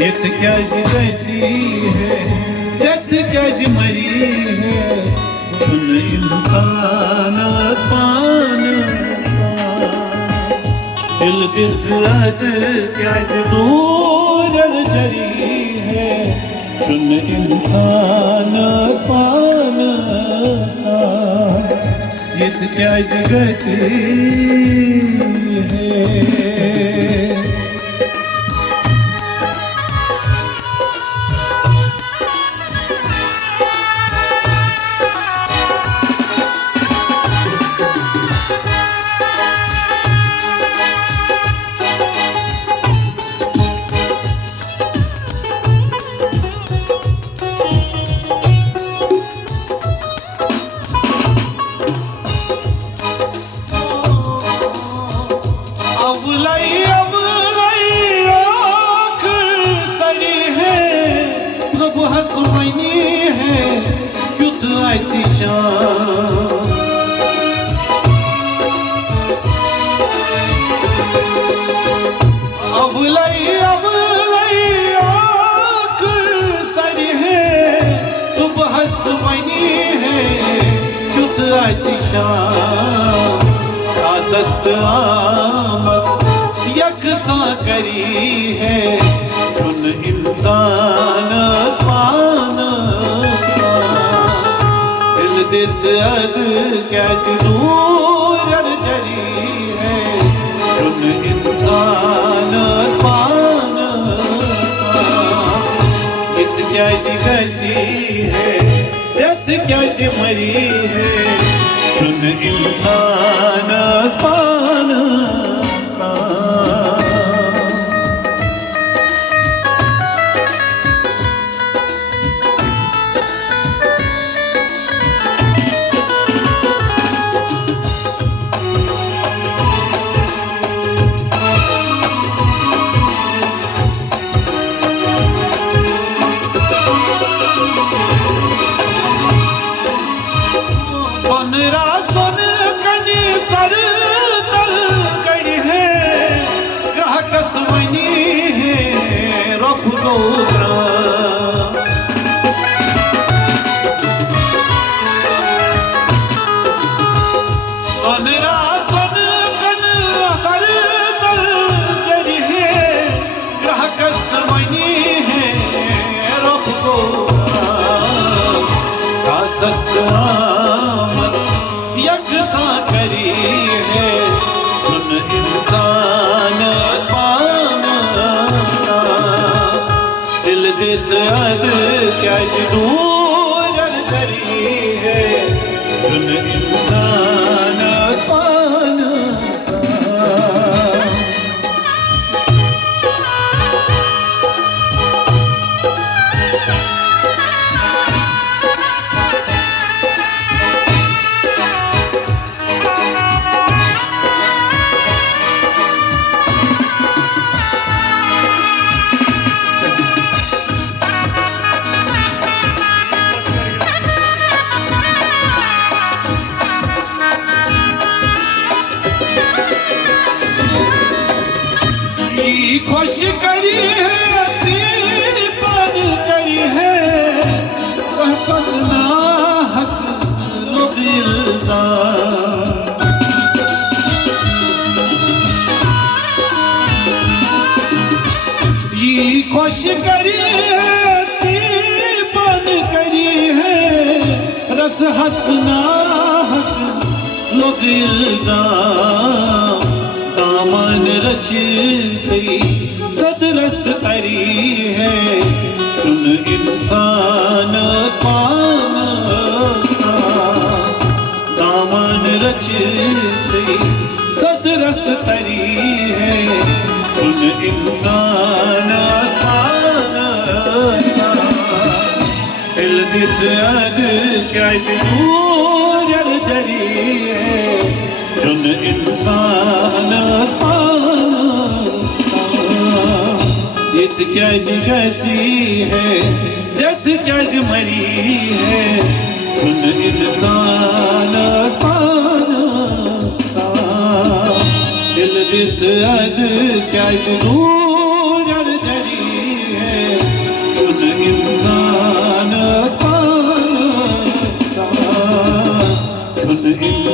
Yetkiyadı verdiği yetkiyadı mariye Bunu insana panı İlgıtladı kaydı durar jariye Bunu insana panı Yetkiyadı verdiği यकसा करी है चुन इंसान पाना दिल दिल अद कैद नूर जरी है चुन इंसान पाना इत कैद गती है जस कैद मरी है चुन इंसान पाना यकसा करी है सुन इंसान पाना दिल दिल अद क्या नूर जरी है सुन इंसान पाना खुश करी है पान करी है वह पतना हक दिलदा ये खुश करी है पान करी है रस हसना हक दिलदा दामन रच गई सदरस करी है सुन इंसान पाना दामन रच गई सदरस करी है सुन इंसान पाना दिल दिल अद क्या नूर जरी है सुन इंसान पाना इत क्या जैसी है जस क्या मरी है सुन इंसान पाना जिस अज क्या नूर जरी है खुद इंसान खुद इंसान